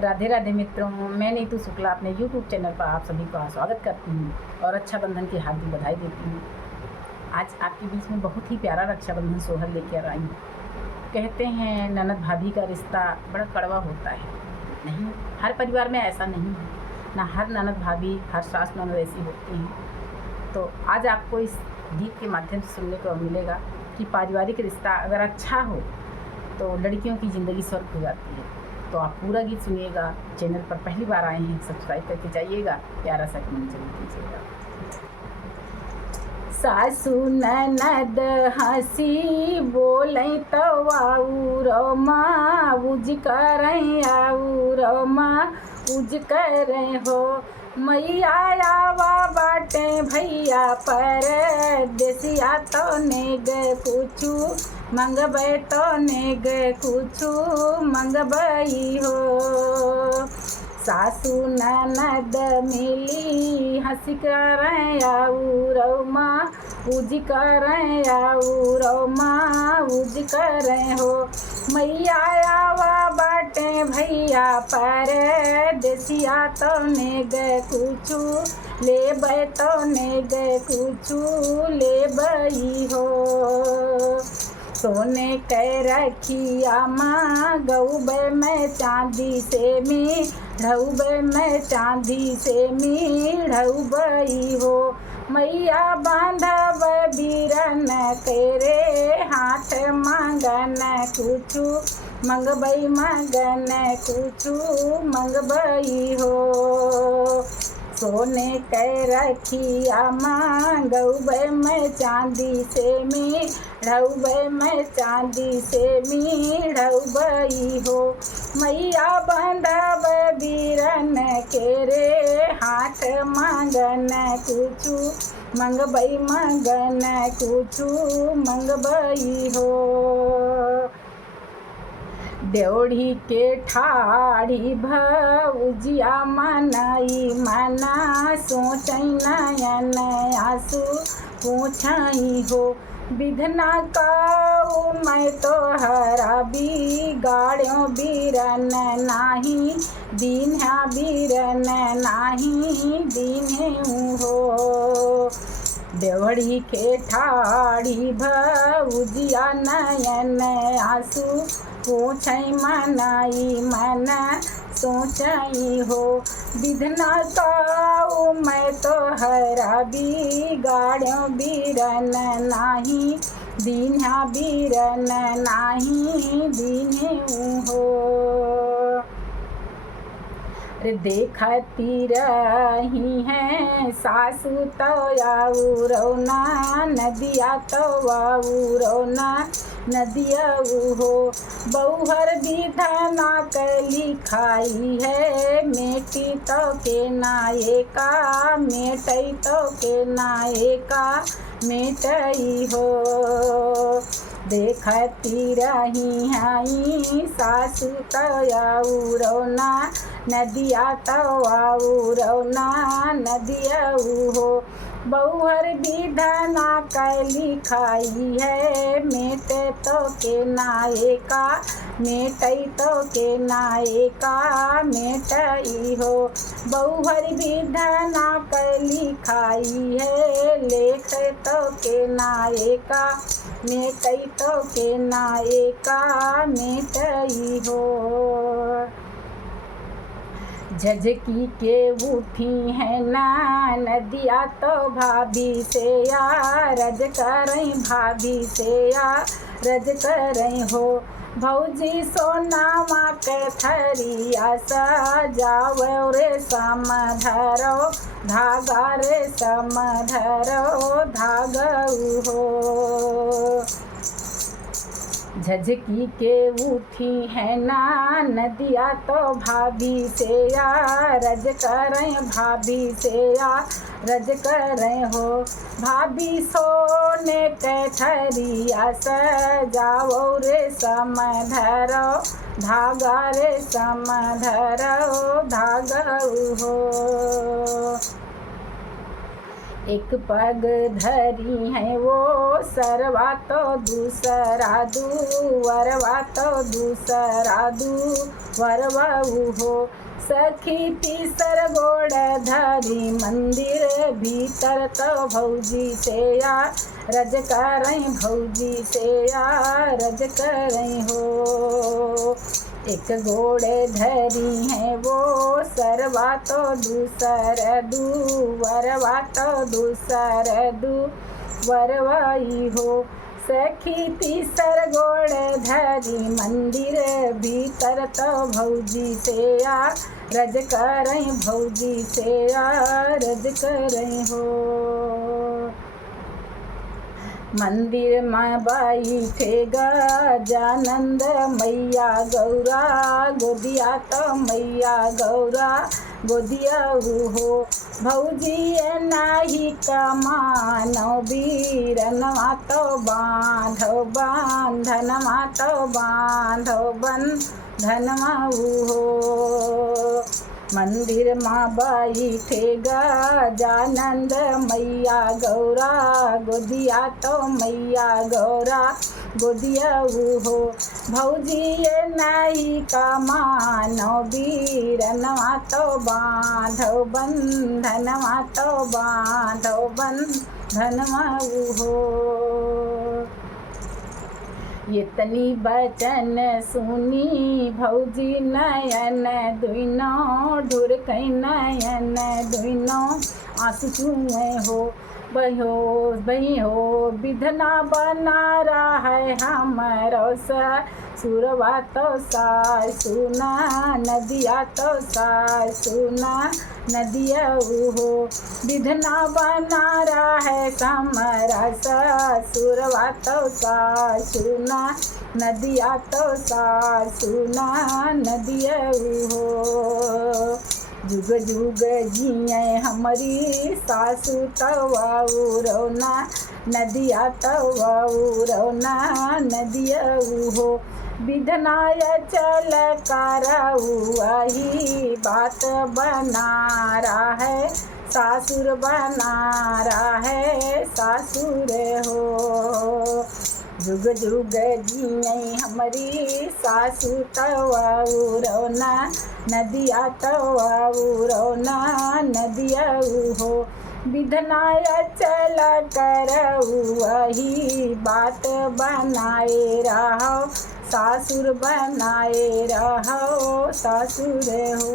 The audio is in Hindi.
राधे राधे मित्रों, मैं नीतू शुक्ला अपने YouTube चैनल पर आप सभी का स्वागत करती हूँ और रक्षाबंधन की हार्दिक बधाई देती हूँ। आज आपके बीच में बहुत ही प्यारा रक्षाबंधन सोहर लेकर आई हूँ। कहते हैं ननद भाभी का रिश्ता बड़ा कड़वा होता है। नहीं, हर परिवार में ऐसा नहीं है, ना हर ननद भाभी हर सास ननद ऐसी होती हैं। तो आज आपको इस गीत के माध्यम से सुनने को मिलेगा कि पारिवारिक रिश्ता अगर अच्छा हो तो लड़कियों की ज़िंदगी स्वर्ग हो जाती है। तो आप पूरा गीत सुनिएगा। चैनल पर पहली बार आए हैं, सब्सक्राइब करके जाइएगा, प्यारा सा कमेंट जरूर कीजिएगा। सासू ननद हंसी बोलें तो आऊ माँ उज करें, आऊ माँ उज करें हो। मैया आवा बाटे भैया पर देसिया तो नेग कुछू मंगबे तो नेग कुछू मंगबई हो। सासू ननद मिली हंसी करें, आऊ माँ उज करें, आऊ माँ उज करें हो। मैया आवा बाटे भैया पर देसिया तो नेग कुछू लेबै तो नेग कुछू लेबई हो। सोने के रखिया माँ गऊबे में चांदी से ढऊबे में चांदी से ढऊबई हो। मैया बांधब बीरन तेरे हाथ मांगन कुछू मंगबई, मांगन कुछू मंगबई हो। सोने के रखिया माँ गऊबे में चांदी से ढऊबे में चांदी से ढऊबई हो। मैया बांधब बीरन के रे हाथ मांगन कुछू मंगबई, मांगन कुछू मंगबई हो। देवढ़ी के ठाढ़ी भौजिया मनाई मना सोचई नयन आंसू पूछई हो। विधना काऊ मैं तो हरा बिगाड़ो बीरन नाही दीन्हा बीरन नाही दीन्हे हो। देवढ़ी के ठाढ़ी भौजिया नयन आंसू पूछई मनाई मन सोचई हो। विधना काऊ मैं तो हरा बिगाड़ो बीरन नाही दीन्हा बीरन नाही दीन्हे हो। देखती रही हैं सासू तो आऊ रौना नदिया तो आऊ रौना नदिया हो। बौहर विधना के लिखाई है मेटी तो के नायका मेटई तो के नायका मेटई हो। देखती रही हैं सासू तो आऊ रौना नदिया तो आऊ रौना नदिया हो। बौहर विधना के लिखाई है मेटे तो के नायका मेटई तो के नायका मेटई हो। बौहर विधना के लिखाई है लेख तो के नायका मेटई तो के नायका मेटई हो। झझकी के उठी है ना नदिया तो भाभी से या रज करें भाभी से या रज करें हो। भौजी सोनामा के थरिया सजाओ रे समधरो धागा रे समधरो धागऊ हो। झझकी के उठी है ना नदिया तो भाभी से या रज करें भाभी से या रज करें हो। भाभी सोने के थरिया सजाओ रे समधरो धागा रे समधरो धागऊ हो। एक पग धरी है वो सरवा तो दूसरा दूवरवा तो दूसरा वरवाऊ हो। सखी तीसर गोड़ धरी मंदिर भीतर तो भौजी से या रज करई भौजी से या रज करई हो। एक गोड़े धरी है वो सरवा तो दूसर दू वरवा तो दूसर दू वरवाई हो। सखी तीसर गोड़ धरी मंदिर भीतर तो भौजी से या रज करई भौजी से या रज करई हो। मंदिर में बाई ठेगा जानंद मैया गौरा गोदिया तो मैया गौरा गोदिया हो। भौजी नाही कमानो बीरनवा तो बांधो बांधनवा तो बांधो बंधनवा हो। मंदिर माँ बाई ठेगा जानंद मैया गौरा गोदिया तो मैया गौरा गोदिया हो। भौजी नहीं कमानो बीरनवा तो बांधो बंधनवा तो बांधो बंधनवा हो। इतनी बचन सुनी भौजी नयन दुनो ढुरकई नयन दुनो आंसू चूमे हो। बही हो विधना बना रहा है हमारो सुरवा तो सुना नदिया तो सुना नदिया हो। विधना बना रहा है हमारा सुरवा तो सुना नदिया तो सुना नदिया हो। जुग जुग जिये हमारी सासू तवाऊ रोना नदिया तवाऊ रोना नदिया हो। विधनाय चल कराऊ वही बात बना रहा है सासुर बना रहा है सासुर हो। जुग जुग जिये हमारी सासू तवाऊ रोना नदिया तवाऊ रोना नदिया हो। विधनाय चल करऊ वही बात बनाए रहो सासुर बनाए रहो सासुर हो।